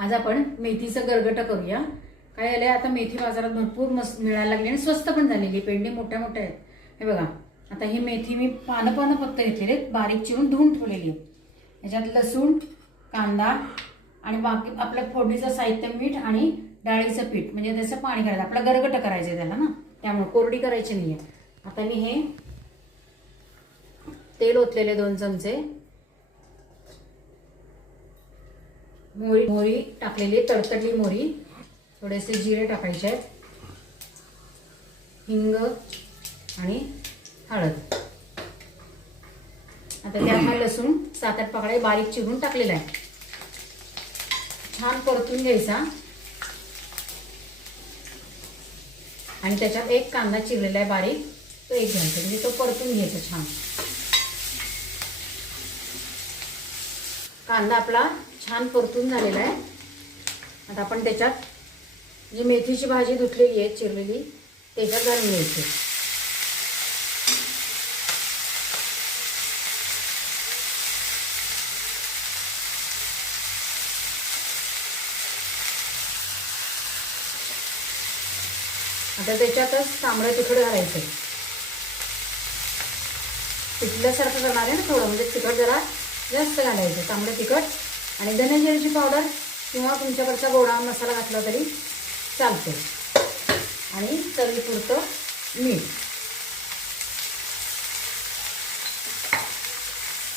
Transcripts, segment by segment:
आज आपण मेथीचं गरगटं करूया। काय झालंय, आता मेथी बाजारात भरपूर मस्त मिळायला लागली आणि स्वस्त पण झालेली, पेंडी मोठ्या मोठ्या आहेत। हे बघा, आता ही मेथी मी पानं फक्त घेतलेली आहेत, बारीक चिरून धुवून ठेवलेली आहे। याच्यात लसूण, कांदा आणि बाकी आपलं फोडणीचं साहित्य, मीठ आणि डाळीचं पीठ, म्हणजे त्याचं पाणी करायचं, आपलं गरगटं करायचं त्याला ना, त्यामुळे कोरडी करायची नाहीये। आता मी हे तेल ओतलेले 2 चमचे, मोहरी टाकलेली, तडतडली मोहरी, थोडेसे जिरे टाकायचे आहेत, हिंग आणि हळद। आता त्यात लसूण 7-8 पाकळ्या बारीक चिरून टाकलेला आहे, छान परतून घ्यायचा। आणि त्याच्यात एक कांदा चिरलेला आहे बारीक, तो एक घ्यायचा, म्हणजे तो परतून घ्यायचा छान। कांदा आपला छान परतून झालेला आहे। आता आपण त्याच्यात जी मेथीची भाजी धुतलेली आहे चिरलेली, त्याच्यात घालून घ्यायची। आता त्याच्यातच तांबडं तिखट घालायचं, पिठल्यासारखं करणार आहे ना थोडं, म्हणजे तिखट जरा जास्त घालायचं, तांबडं तिखट। आणि धने जिऱ्याची पावडर किंवा तुमच्याकडचा गोडा मसाला घातला तरी चालतो, आणि चवीपुरतं मीठ।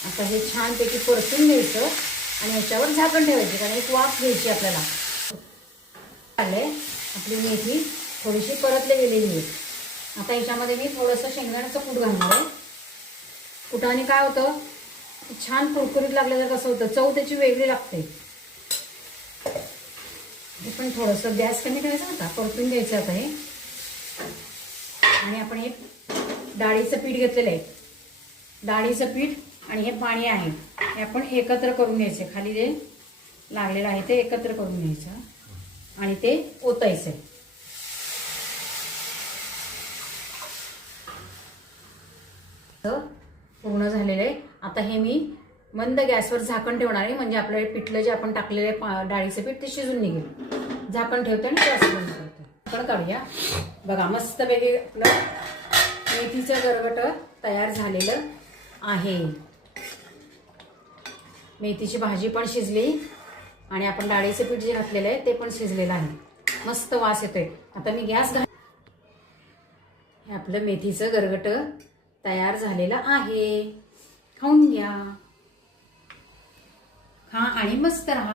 आता हे छानपैकी परतून घ्यायचं आणि याच्यावर झाकण ठेवायचं, कारण एक वाफ घ्यायची आपल्याला। आपली मेथी थोडीशी परतली गेलेली आहे। आता याच्यामध्ये मी थोडंसं शेंगदाण्याचं कूट घालणार आहे। कुटाने काय होतं, छान कुरकुरीत लागलं तर कसं होतं, चव त्याची वेगळी लागते। हे पण थोडंसं गॅस कमी करायचा, आता परतून घ्यायचं आता हे। आणि आपण हे डाळीचं पीठ घेतलेलं आहे, डाळीचं पीठ आणि हे पाणी आहे, हे आपण एकत्र करून घ्यायचे। खाली जे लागलेलं आहे ते एकत्र करून घ्यायचं आणि ते ओतायचं। पूर्ण झालेलं आहे। आता हे मी मंद गॅसवर झाकण ठेवणार आहे, म्हणजे आपलं पिठलं जे आपण टाकलेलं आहे डाळीचं पीठ ते शिजून निघेल। झाकण ठेवते आणि गॅस बंद करते। झाकण काढूया। बघा, मस्तपैकी आपलं मेथीचं गरगटं तयार झालेलं आहे। मेथीची भाजी पण शिजली आणि आपण डाळीचं पीठ जे घातलेलं आहे ते पण शिजलेलं आहे, मस्त वास येतोय। आता मी गॅस हे आपलं मेथीचं गरगटं तयार झालेलं आहे। खाऊन घ्या, खा आणि मस्त राहा।